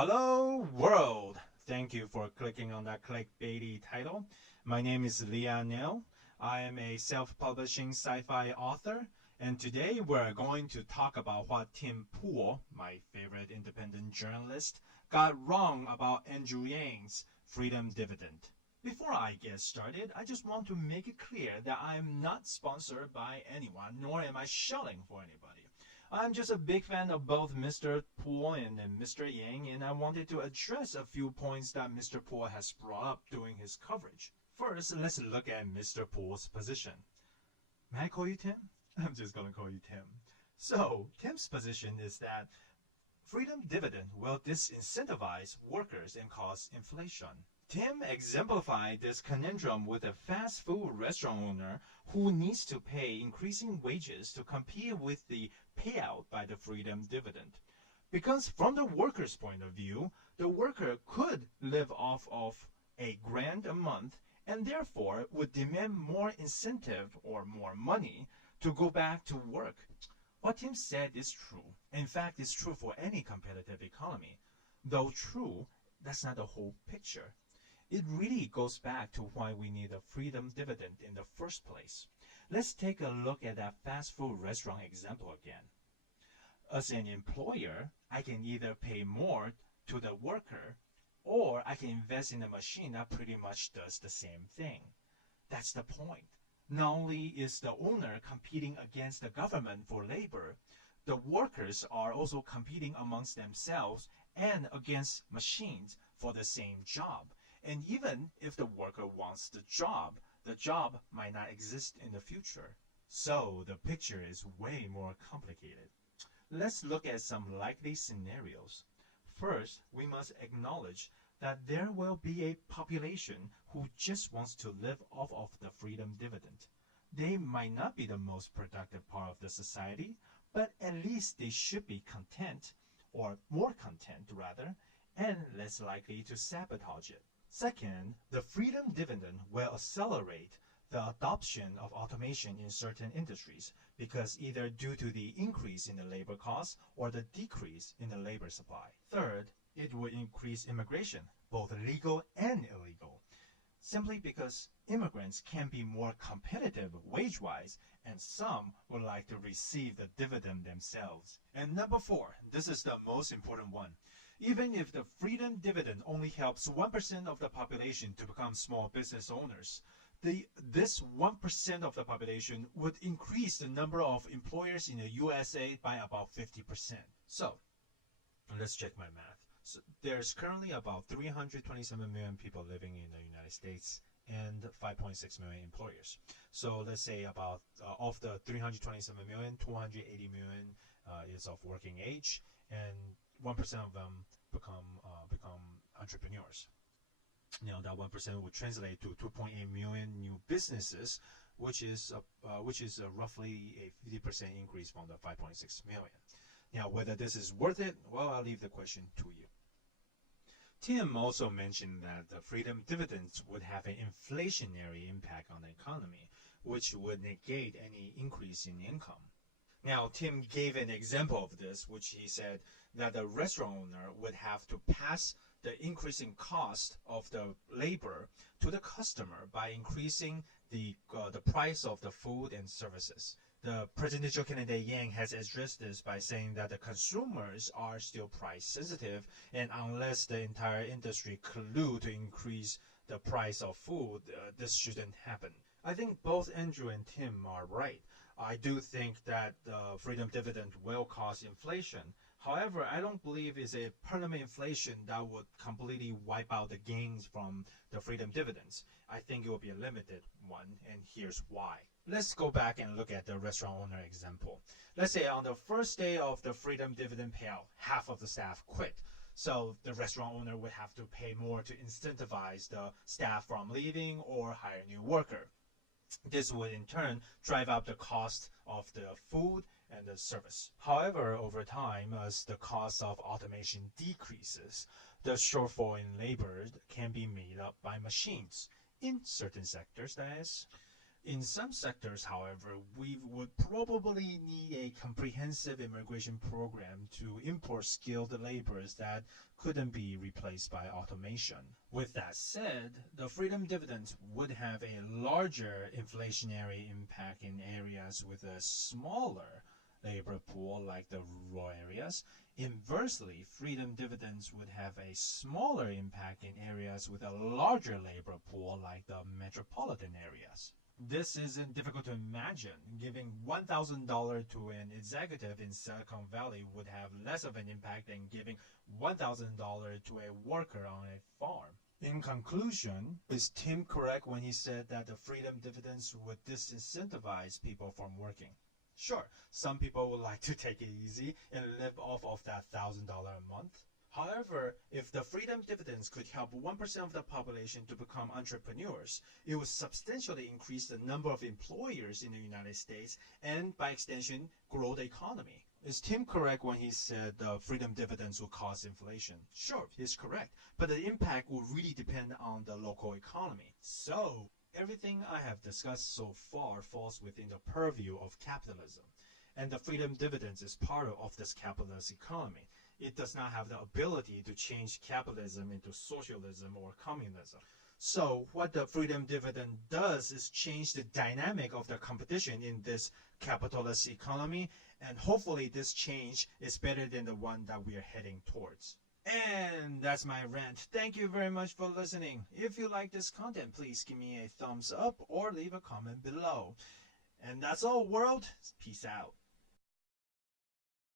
Hello world! Thank you for clicking on that clickbaity title. My name is Leon Neal. I am a self-publishing sci-fi author, and today we're going to talk about what Tim Pool, my favorite independent journalist, got wrong about Andrew Yang's freedom dividend. Before I get started, I just want to make it clear that I'm not sponsored by anyone, nor am I shilling for anybody. I'm just a big fan of both Mr. Poole and Mr. Yang, and I wanted to address a few points that Mr. Poole has brought up during his coverage. First, let's look at Mr. Poole's position. May I call you Tim? I'm just going to call you Tim. So, Tim's position is that freedom dividend will disincentivize workers and cause inflation. Tim exemplified this conundrum with a fast food restaurant owner who needs to pay increasing wages to compete with the payout by the freedom dividend. Because from the worker's point of view, the worker could live off of $1,000 a month and therefore would demand more incentive or more money to go back to work. What Tim said is true. In fact, it's true for any competitive economy. Though true, that's not the whole picture. It really goes back to why we need a freedom dividend in the first place. Let's take a look at that fast food restaurant example again. As an employer, I can either pay more to the worker or I can invest in a machine that pretty much does the same thing. That's the point. Not only is the owner competing against the government for labor, the workers are also competing amongst themselves and against machines for the same job. And even if the worker wants the job might not exist in the future. So the picture is way more complicated. Let's look at some likely scenarios. First, we must acknowledge that there will be a population who just wants to live off of the freedom dividend. They might not be the most productive part of the society, but at least they should be content, or more content rather, and less likely to sabotage it. Second, the freedom dividend will accelerate the adoption of automation in certain industries because either due to the increase in the labor costs or the decrease in the labor supply. Third, it will increase immigration, both legal and illegal, simply because immigrants can be more competitive wage-wise and some would like to receive the dividend themselves. And number four, this is the most important one. Even if the freedom dividend only helps 1% of the population to become small business owners, this 1% of the population would increase the number of employers in the USA by about 50%. So, let's check my math. So, there's currently about 327 million people living in the United States and 5.6 million employers. So let's say about of the 327 million, 280 million is of working age, and 1% of them become entrepreneurs. Now that 1% would translate to 2.8 million new businesses, which is roughly a 50% increase from the 5.6 million. Now whether this is worth it, well, I'll leave the question to you. Tim also mentioned that the freedom dividends would have an inflationary impact on the economy, which would negate any increase in income. Now, Tim gave an example of this, which he said that the restaurant owner would have to pass the increasing cost of the labor to the customer by increasing the price of the food and services. The presidential candidate Yang has addressed this by saying that the consumers are still price sensitive, and unless the entire industry collude to increase the price of food, this shouldn't happen. I think both Andrew and Tim are right. I do think that the freedom dividend will cause inflation. However, I don't believe it's a permanent inflation that would completely wipe out the gains from the freedom dividends. I think it will be a limited one, and here's why. Let's go back and look at the restaurant owner example. Let's say on the first day of the freedom dividend payout, half of the staff quit. So the restaurant owner would have to pay more to incentivize the staff from leaving or hire a new worker. This would in turn drive up the cost of the food and the service. However, over time, as the cost of automation decreases, the shortfall in labor can be made up by machines, in certain sectors that is. In some sectors, however, we would probably need a comprehensive immigration program to import skilled laborers that couldn't be replaced by automation. With that said, the freedom dividends would have a larger inflationary impact in areas with a smaller labor pool like the rural areas. Inversely, freedom dividends would have a smaller impact in areas with a larger labor pool like the metropolitan areas. This isn't difficult to imagine. Giving $1,000 to an executive in Silicon Valley would have less of an impact than giving $1,000 to a worker on a farm. In conclusion, is Tim correct when he said that the freedom dividends would disincentivize people from working? Sure, some people would like to take it easy and live off of that $1,000 a month. However, if the freedom dividends could help 1% of the population to become entrepreneurs, it would substantially increase the number of employers in the United States and, by extension, grow the economy. Is Tim correct when he said the freedom dividends will cause inflation? Sure, he's correct, but the impact will really depend on the local economy. So, everything I have discussed so far falls within the purview of capitalism, and the freedom dividends is part of this capitalist economy. It does not have the ability to change capitalism into socialism or communism. So what the freedom dividend does is change the dynamic of the competition in this capitalist economy, and hopefully this change is better than the one that we are heading towards. And that's my rant. Thank you very much for listening. If you like this content, please give me a thumbs up or leave a comment below. And that's all, world. Peace out.